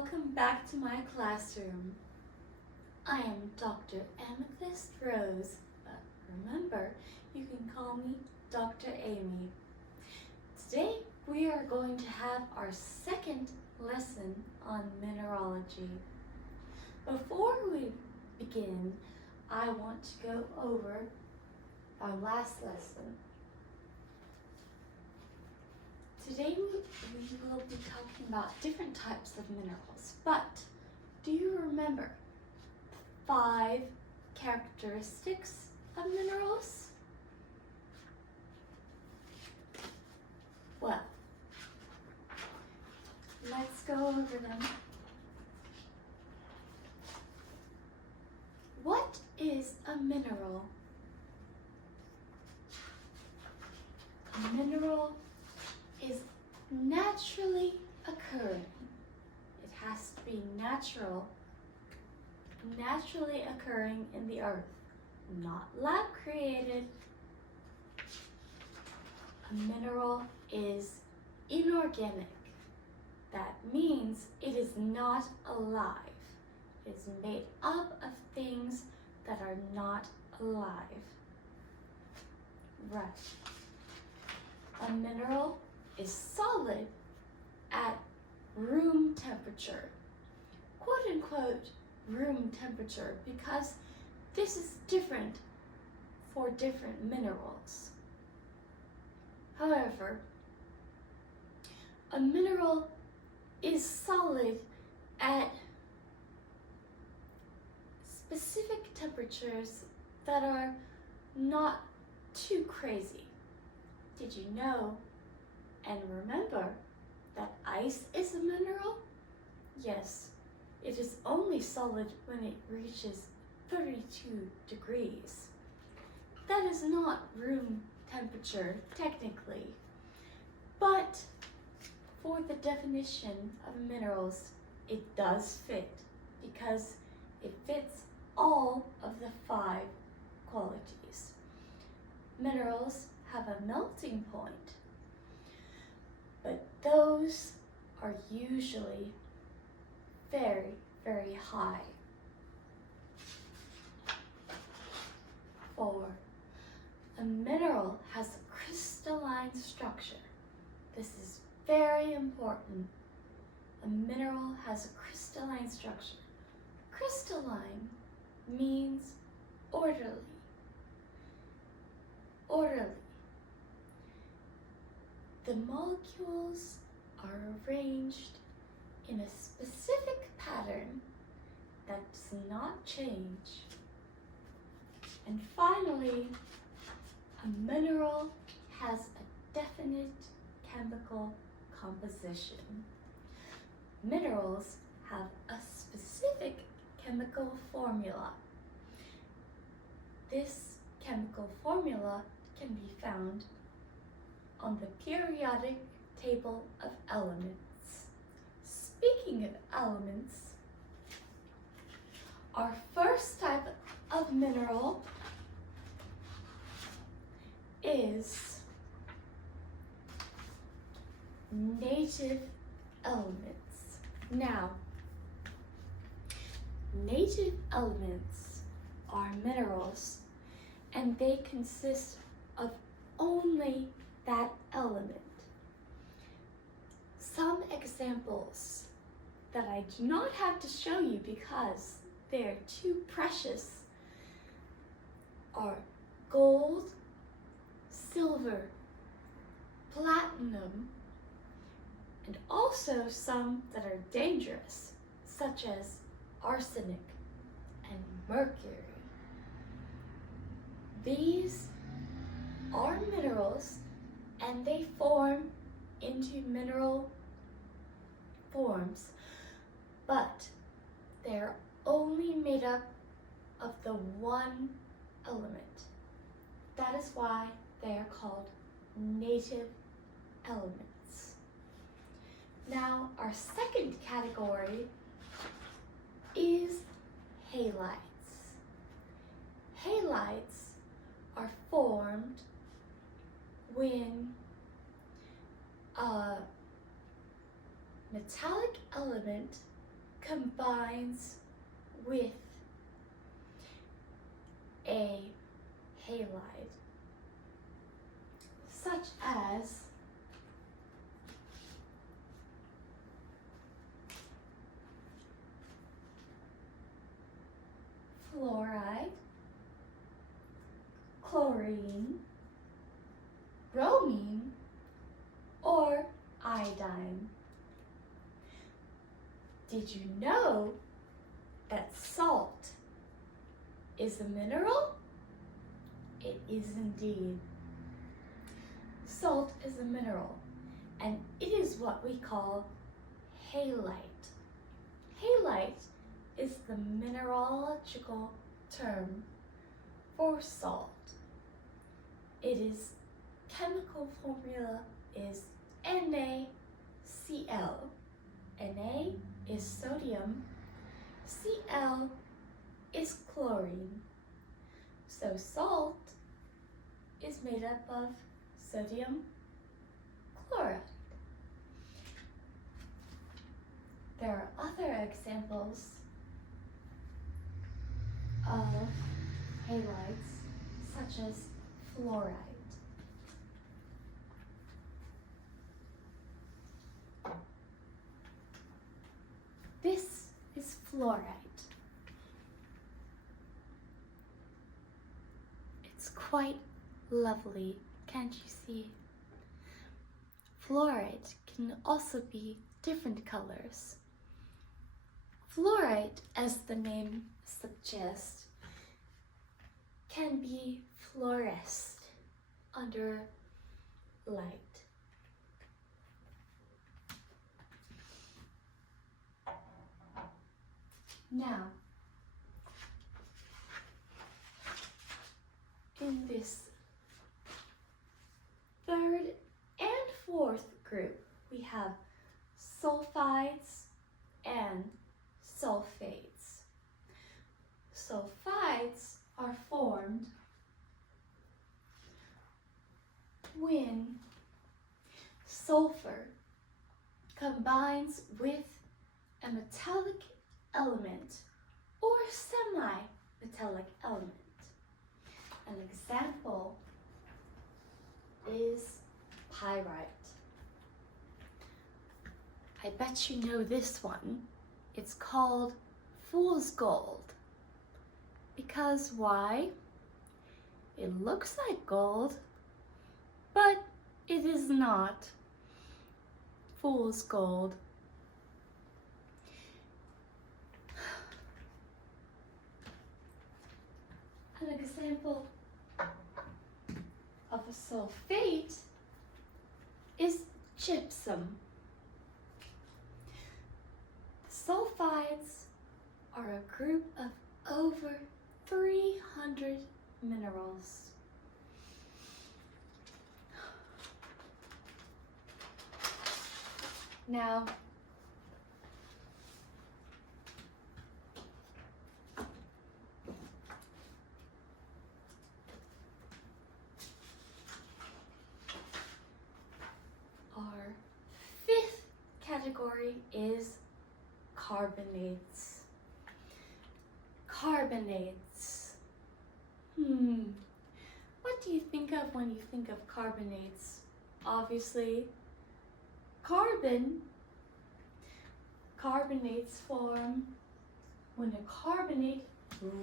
Welcome back to my classroom. I am Dr. Amethyst Rose, but remember, you can call me Dr. Amy. Today we are going to have our second lesson on mineralogy. Before we begin, I want to go over our last lesson. Today we will be talking about different types of minerals, but do you remember the 5 characteristics of minerals? Well, let's go over them. What is a mineral? A mineral is naturally occurring. It has to be naturally occurring in the earth, not lab created. A mineral is inorganic. That means it is not alive. It is made up of things that are not alive. Right. A mineral is solid at room temperature, quote unquote room temperature, because this is different for different minerals. However, a mineral is solid at specific temperatures that are not too crazy. Did you know and remember that ice is a mineral? Yes, it is only solid when it reaches 32 degrees. That is not room temperature technically, but for the definition of minerals, it does fit because it fits all of the 5 qualities. Minerals have a melting point, but those are usually very, very high. 4. A mineral has a crystalline structure. This is very important. A mineral has a crystalline structure. Crystalline means orderly. Orderly. The molecules are arranged in a specific pattern that does not change. And finally, a mineral has a definite chemical composition. Minerals have a specific chemical formula. This chemical formula can be found on the periodic table of elements. Speaking of elements, our first type of mineral is native elements. Now, native elements are minerals, and they consist of only that element. Some examples that I do not have to show you because they are too precious are gold, silver, platinum, and also some that are dangerous, such as arsenic and mercury. These are minerals, and they form into mineral forms, but they're only made up of the one element. That is why they are called native elements. Now, our second category is halides. Halides are formed when a metallic element combines with a halide, such as fluoride, chlorine, bromine, or iodine. Did you know that salt is a mineral? It is indeed. Salt is a mineral, and it is what we call halite. Halite is the mineralogical term for salt. Its chemical formula is NaCl. Na is sodium, Cl is chlorine. So salt is made up of sodium chloride. There are other examples of halides, such as fluoride. This is fluoride. It's quite lovely, can't you see? Fluoride can also be different colors. Fluoride, as the name suggests, can be fluoresced under light. Now, in this third and fourth group, we have sulfides and sulfates. Sulfides are formed when sulfur combines with a metallic element or semi-metallic element. An example is pyrite. I bet you know this one. It's called fool's gold. Because why? It looks like gold, but it is not fool's gold. An example of a sulfate is gypsum. The sulfides are a group of over 300 minerals. Now, our fifth category is carbonates. Carbonates. What do you think of when you think of carbonates? Obviously, carbon. Carbonates form when a carbonate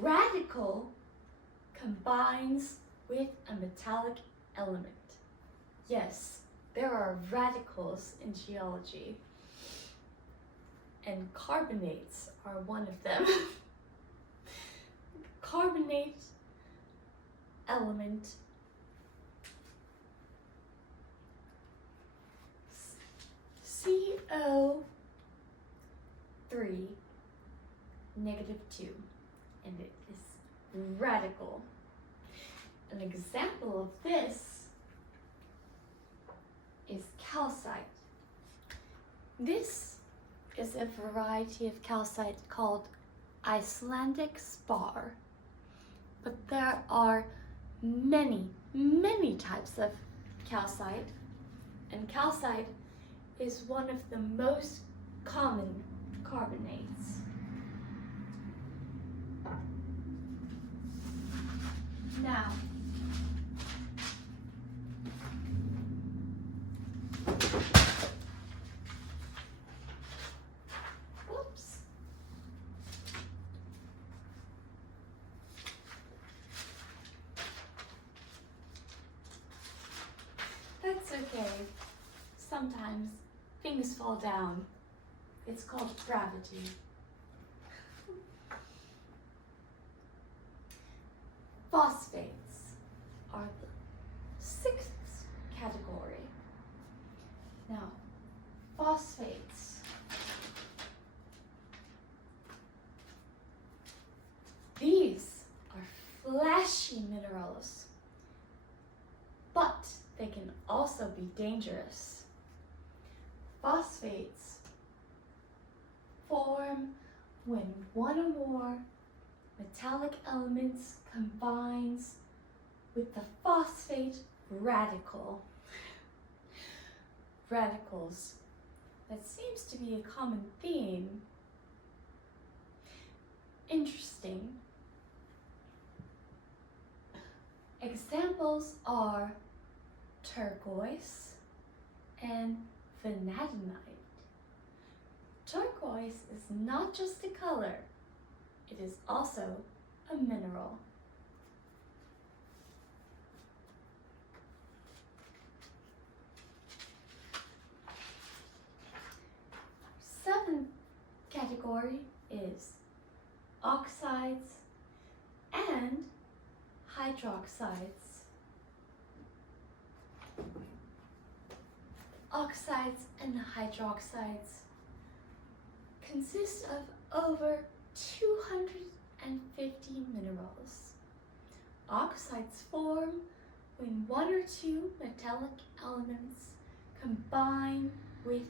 radical combines with a metallic element. Yes, there are radicals in geology, and carbonates are one of them. Carbonate element CO3 -2, and it is radical. An example of this is calcite. This is a variety of calcite called Icelandic spar, but there are many types of calcite, and calcite is one of the most common carbonates. Now, whoops. That's okay. Sometimes things fall down. It's called gravity. Phosphates are the sixth category. Now, phosphates. These are flashy minerals, but they can also be dangerous. Phosphates form when one or more metallic elements combines with the phosphate radical. Radicals. That seems to be a common theme. Interesting. Examples are turquoise and vanadinite. Turquoise is not just a color, it is also a mineral. Seventh category is oxides and hydroxides. Oxides and hydroxides consist of over 250 minerals. Oxides form when one or two metallic elements combine with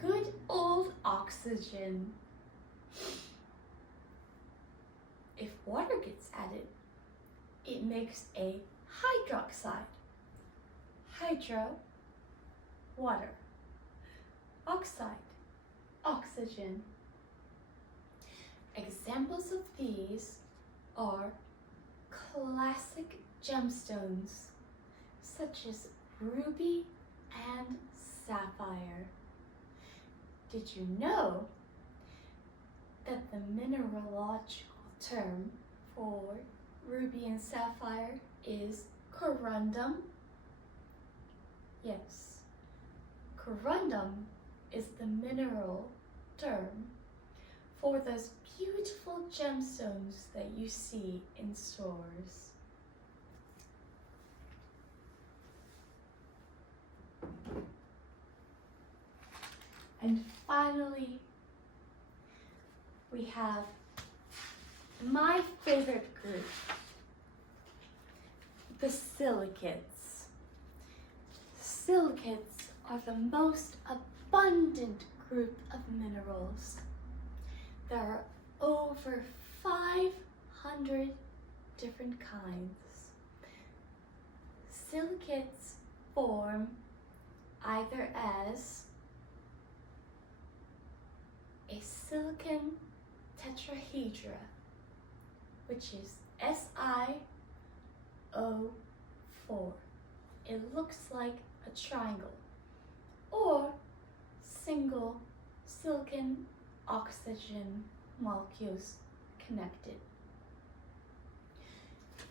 good old oxygen. If water gets added, it makes a hydroxide. Hydro, water. Oxide, oxygen. Examples of these are classic gemstones such as ruby and sapphire. Did you know that the mineralogical term for ruby and sapphire is corundum? Yes, corundum is the mineral term for those beautiful gemstones that you see in stores. And finally, we have my favorite group, the silicates. Silicates are the most abundant group of minerals. There are over 500 different kinds. Silicates form either as a silicon tetrahedra, which is SiO4. It looks like a triangle, or single silicon oxygen molecules connected.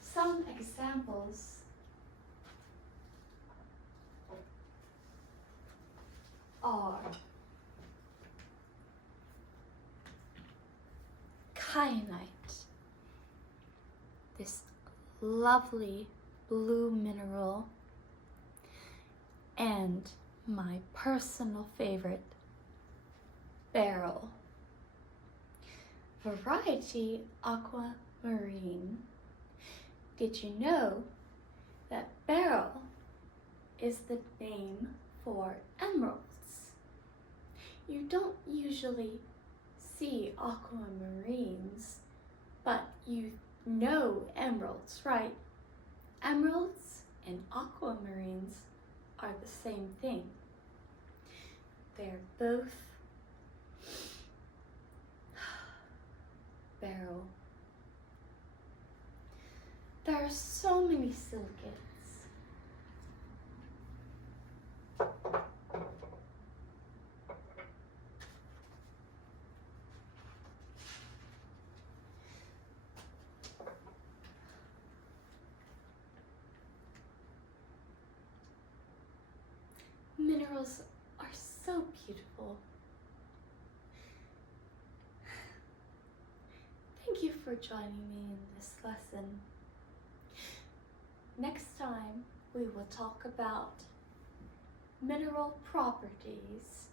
Some examples are kyanite, this lovely blue mineral, and my personal favorite, beryl. Variety aquamarine. Did you know that beryl is the name for emeralds? You don't usually see aquamarines, but you know emeralds, right? Emeralds and aquamarines are the same thing. They're both beryl. There are so many silicates. Minerals are so beautiful. Thank you for joining me in this lesson. Next time, we will talk about mineral properties.